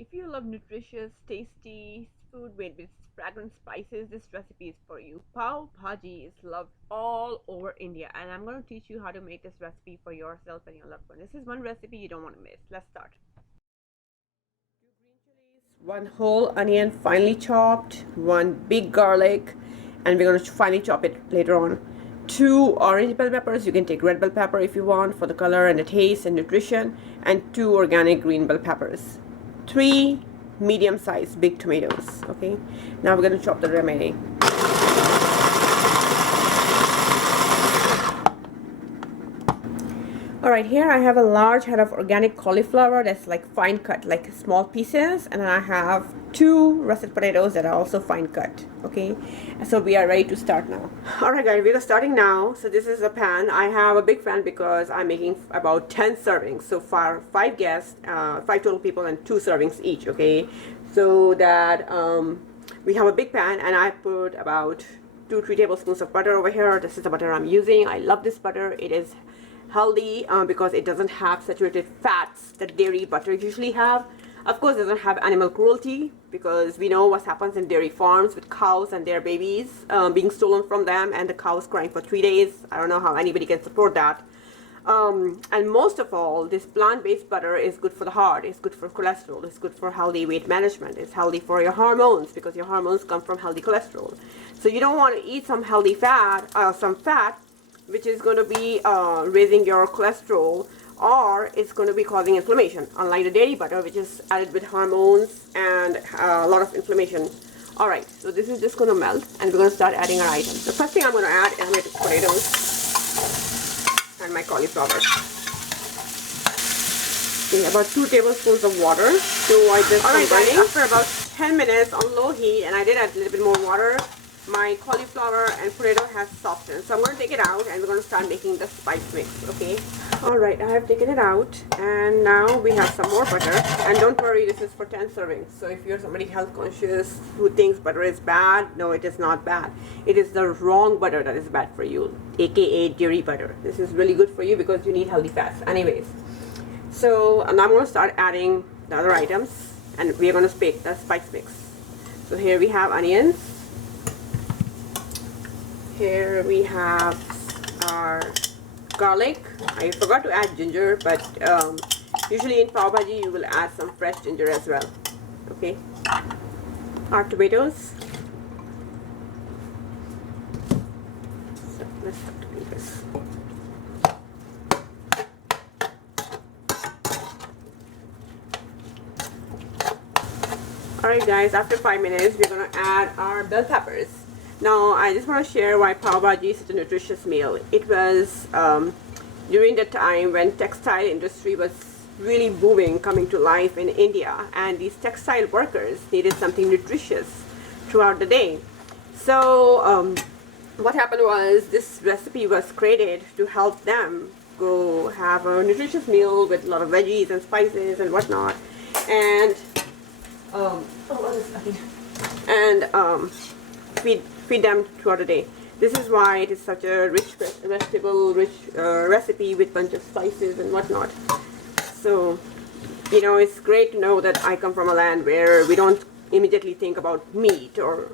If you love nutritious, tasty food made with fragrant spices, this recipe is for you. Pav Bhaji is loved all over India, and I'm going to teach you how to make this recipe for yourself and your loved one. This is one recipe you don't want to miss. Let's start. One whole onion finely chopped, one big garlic, and we're going to finely chop it later on. 2 orange bell peppers, you can take red bell pepper if you want for the color and the taste and nutrition, and 2 organic green bell peppers. 3 medium-sized big tomatoes. Okay, now we're going to chop the remaining. Alright, here I have a large head of organic cauliflower that's like fine cut, like small pieces, and I have 2 russet potatoes that are also fine cut. Okay, so we are ready to start now. Alright guys, we are starting now. So this is a pan. I have a big pan because I'm making about 10 servings. So for 5 guests, 5 total people and 2 servings each. Okay, so that we have a big pan, and I put about 2-3 tablespoons of butter over here. This is the butter I'm using. I love this butter. It is healthy because it doesn't have saturated fats that dairy butter usually have. Of course, it doesn't have animal cruelty because we know what happens in dairy farms with cows and their babies being stolen from them, and the cows crying for 3 days. I don't know how anybody can support that. And most of all, this plant-based butter is good for the heart, it's good for cholesterol, it's good for healthy weight management, it's healthy for your hormones because your hormones come from healthy cholesterol. So you don't want to eat some healthy fat, some fat which is going to be raising your cholesterol, or it's going to be causing inflammation, unlike the dairy butter, which is added with hormones and a lot of inflammation. Alright, so this is just going to melt, and we're going to start adding our items. The first thing I'm going to add is my potatoes and my cauliflower. Okay, about 2 tablespoons of water to avoid this from burning. After about 10 minutes on low heat, and I did add a little bit more water, my cauliflower and potato has softened. So I'm going to take it out, and we're going to start making the spice mix. Okay, alright, I have taken it out, and now we have some more butter. And don't worry, this is for 10 servings. So if you're somebody health conscious who thinks butter is bad, no, it is not bad. It is the wrong butter that is bad for you, aka dairy butter. This is really good for you because you need healthy fats anyways. So now I'm going to start adding the other items, and we're going to make the spice mix. So here we have onions. Here we have our garlic. I forgot to add ginger, but usually in Pav Bhaji you will add some fresh ginger as well. Okay. Our tomatoes. So let's start doing this. Alright guys, after 5 minutes we're going to add our bell peppers. Now, I just want to share why Pav Bhaji is such a nutritious meal. It was during the time when textile industry was really booming, coming to life in India, and these textile workers needed something nutritious throughout the day. So what happened was this recipe was created to help them go have a nutritious meal with a lot of veggies and spices and whatnot, and feed them throughout the day. This is why it is such a rich vegetable rich recipe with bunch of spices and whatnot. So you know, it's great to know that I come from a land where we don't immediately think about meat or,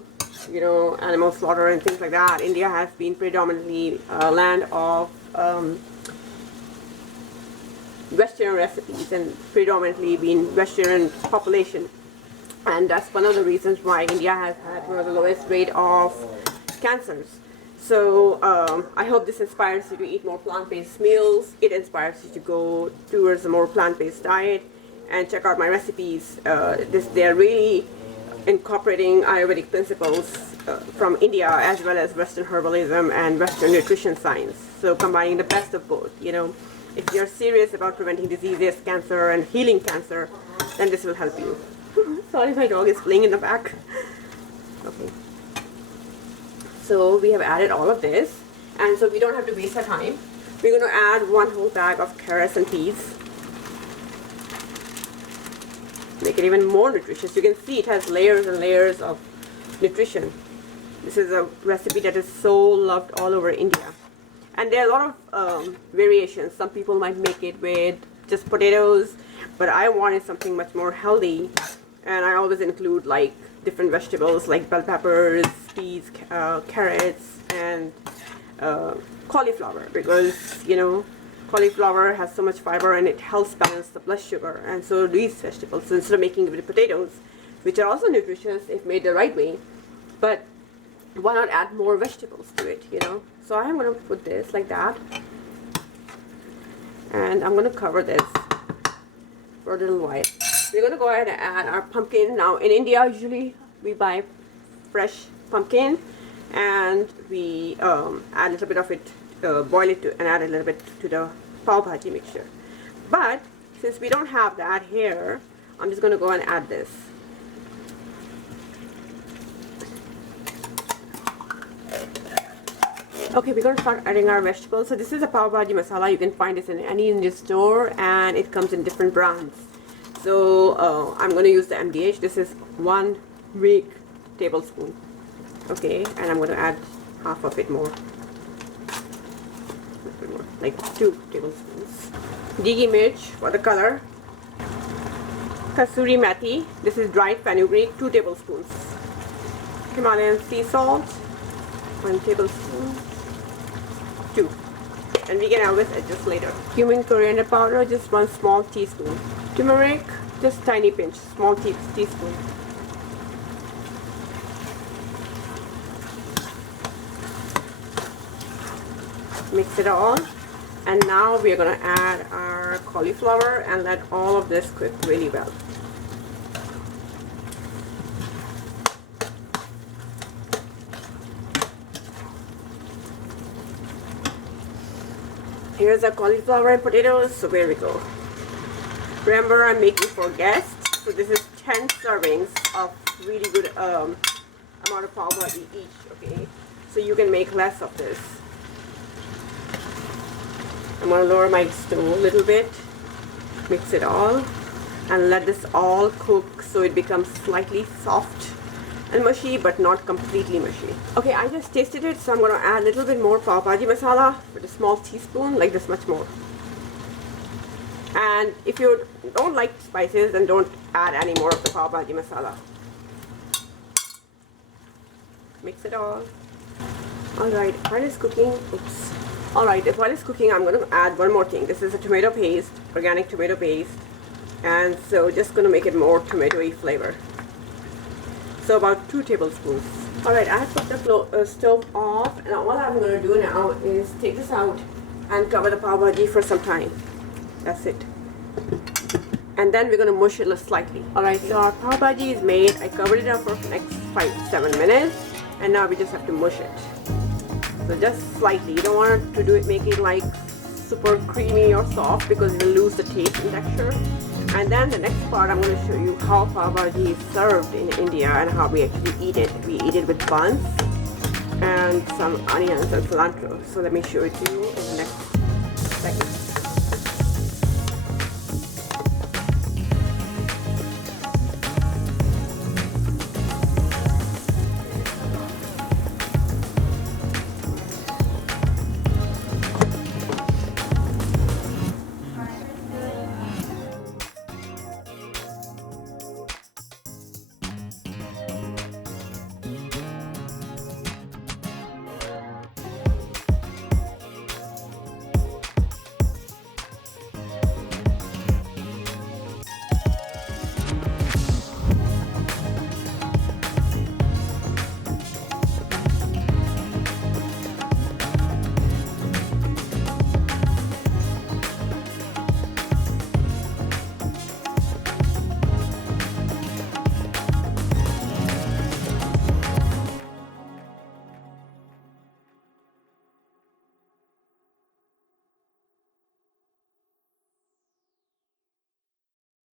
you know, animal slaughter and things like that. India has been predominantly a land of Western recipes and predominantly been Western population. And that's one of the reasons why India has had one of the lowest rate of cancers. So I hope this inspires you to eat more plant-based meals. It inspires you to go towards a more plant-based diet and check out my recipes. They're really incorporating Ayurvedic principles from India as well as Western herbalism and Western nutrition science. So combining the best of both, you know. If you're serious about preventing diseases, cancer, and healing cancer, then this will help you. Sorry, my dog is playing in the back. Okay. So we have added all of this, and so we don't have to waste our time. We're going to add 1 whole bag of carrots and peas. Make it even more nutritious. You can see it has layers and layers of nutrition. This is a recipe that is so loved all over India. And there are a lot of variations. Some people might make it with just potatoes. but I wanted something much more healthy, and I always include like different vegetables like bell peppers, peas, carrots, and cauliflower, because you know cauliflower has so much fiber and it helps balance the blood sugar, and so do these vegetables. So instead of making it with potatoes, which are also nutritious if made the right way, but why not add more vegetables to it, you know? So I'm going to put this like that, and I'm going to cover this for a little while. We're going to go ahead and add our pumpkin. Now in India usually we buy fresh pumpkin, and we add a little bit of it, boil it and add a little bit to the Pav Bhaji mixture. But since we don't have that here, I'm just going to go and add this. Okay, we're going to start adding our vegetables. So this is a Pav Bhaji masala. You can find this in any Indian store, and it comes in different brands. So I'm going to use the MDH. This is 1 big tablespoon. Okay, and I'm going to add half of it more. Like 2 tablespoons. Deegi Mirch for the color. Kasuri methi. This is dried fenugreek, 2 tablespoons. Himalayan sea salt, 1 tablespoon. 2. And we can always adjust later. Cumin, coriander powder, just 1 small teaspoon. Turmeric, just tiny pinch, small teaspoon. Mix it all, and now we are going to add our cauliflower and let all of this cook really well. Here's our cauliflower and potatoes, so there we go. Remember, I'm making for guests, so this is 10 servings of really good amount of Pav Bhaji each, okay? So you can make less of this. I'm going to lower my stove a little bit, mix it all, and let this all cook so it becomes slightly soft and mushy, but not completely mushy. Okay, I just tasted it, so I'm going to add a little bit more Pav Bhaji masala with a small teaspoon, like this much more. And if you don't like spices, then don't add any more of the Pav Bhaji masala. Mix it all. Alright, while it's cooking, oops. Alright, while it's cooking, I'm going to add one more thing. This is a tomato paste, organic tomato paste. And so just going to make it more tomatoey flavor. So about 2 tablespoons. Alright, I have put the stove off, and all I'm going to do now is take this out and cover the Pav Bhaji for some time. That's it. And then we're going to mush it slightly. Alright, so our Pav Bhaji is made. I covered it up for the next 5-7 minutes, and now we just have to mush it. So just slightly. You don't want to do it, make it like super creamy or soft, because it will lose the taste and texture. And then the next part, I'm going to show you how Pav Bhaji is served in India and how we actually eat it. We eat it with buns and some onions and cilantro. So let me show it to you.